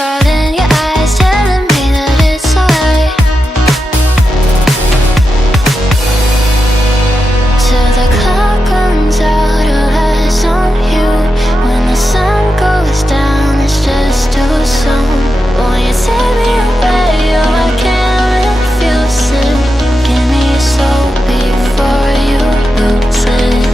all in your eyes, telling me that it's alright. Till the clock runs out, all eyes on you. When the sun goes down, it's just too soon. Won't you take me away? Oh, I can't refuse it. Give me your soul before you lose it.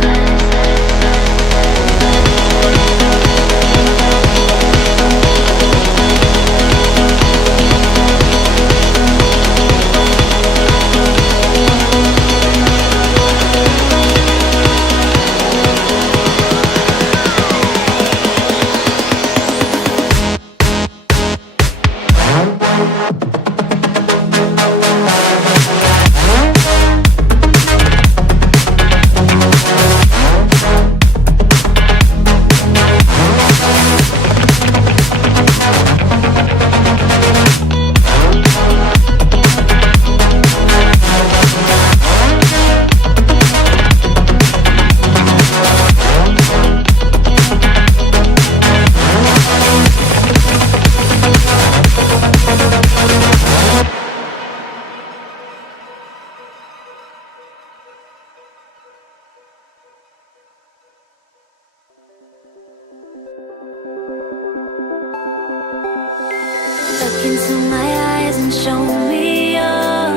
Look into my eyes and show me your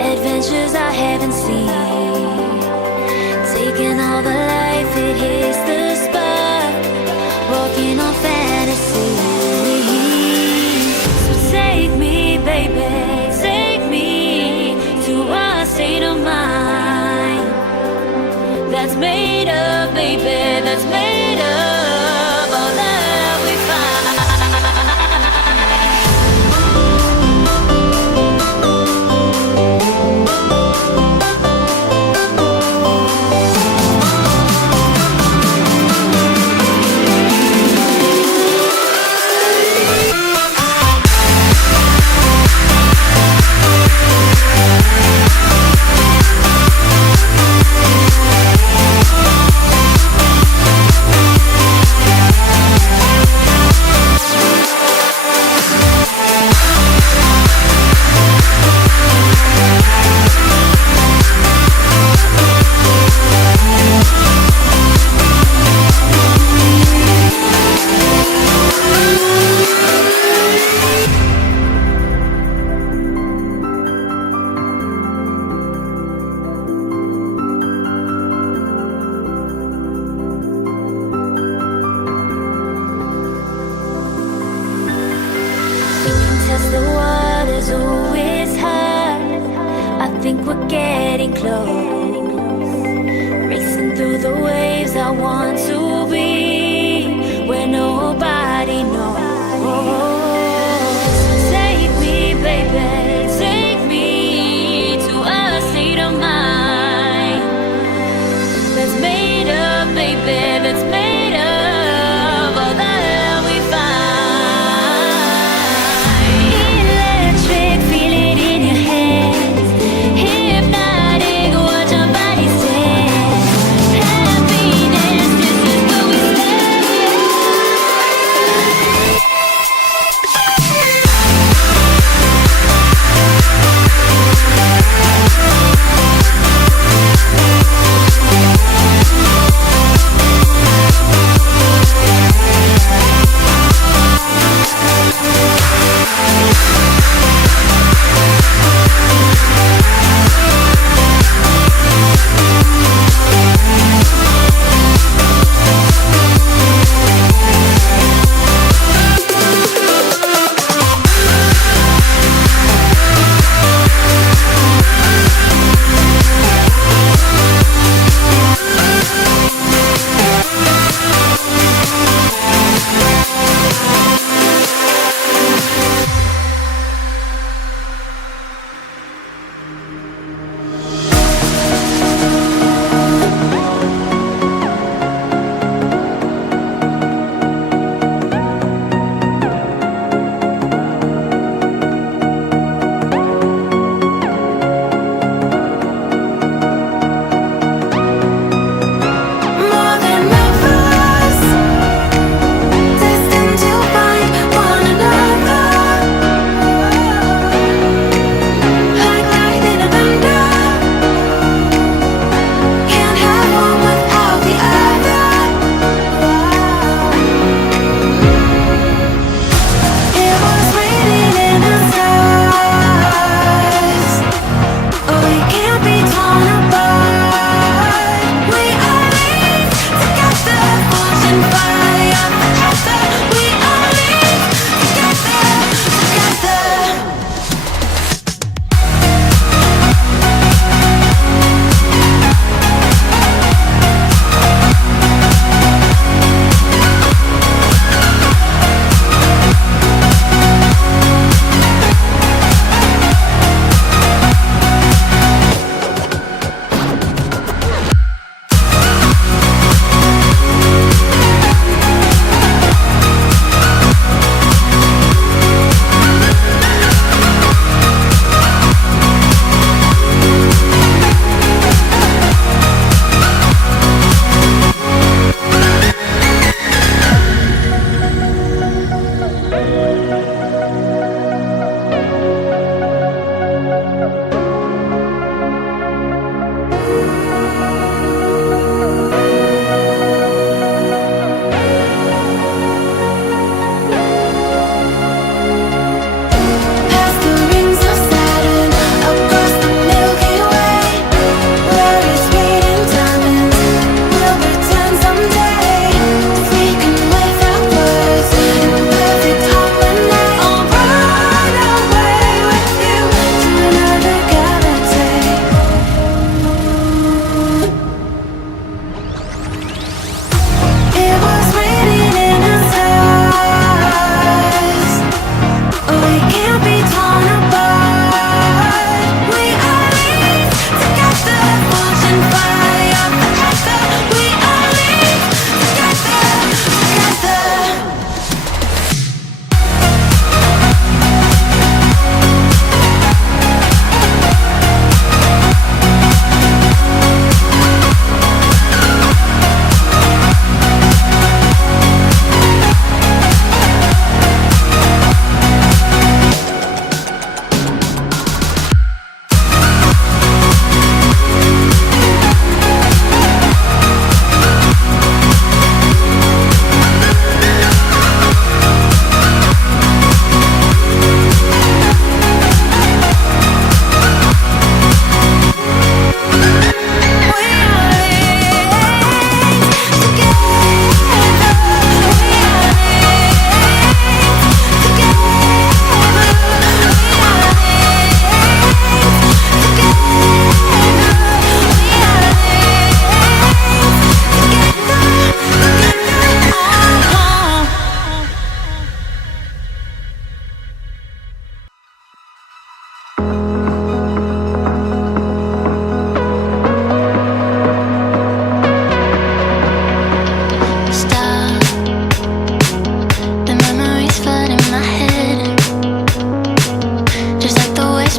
adventures I haven't seen. Taking all the life, it hits the spot. Walking on fantasy. So take me, baby, take me to a state of mind that's made up, baby, that's made up all that we find. Test the waters, oh it's hard. I think we're getting close. Racing through the waves, I want to be where nobody knows. Take me, baby, take me to a state of mind that's made up, baby, that's made up all that we find. Hypnotic, watch our bodies dance. Happiness, this is what we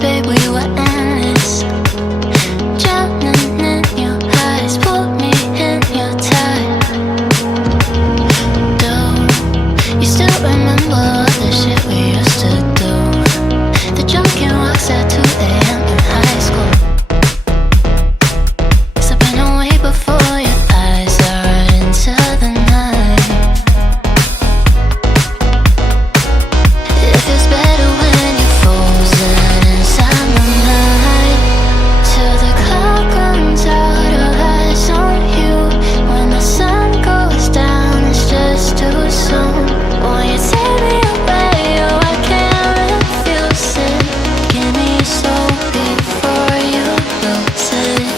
babe, we were endless. Drowning in your eyes, put me in your tide. Do you still remember all the shit we used to do? The drunken walks at 2 a.m. in high school. Slipping away before your eyes are into the night. It feels better when you're frozen inside my mind. Till the clock runs out of eyes on you. When the sun goes down, it's just too soon. Won't you take me away? Oh, I can't refuse it. Give me your soul before you lose it.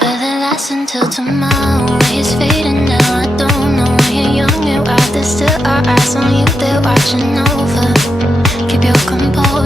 Will it last until tomorrow? It's fading now, I don't know. When you're young and wild, there's still our eyes on you, they're watching over. Keep your composure.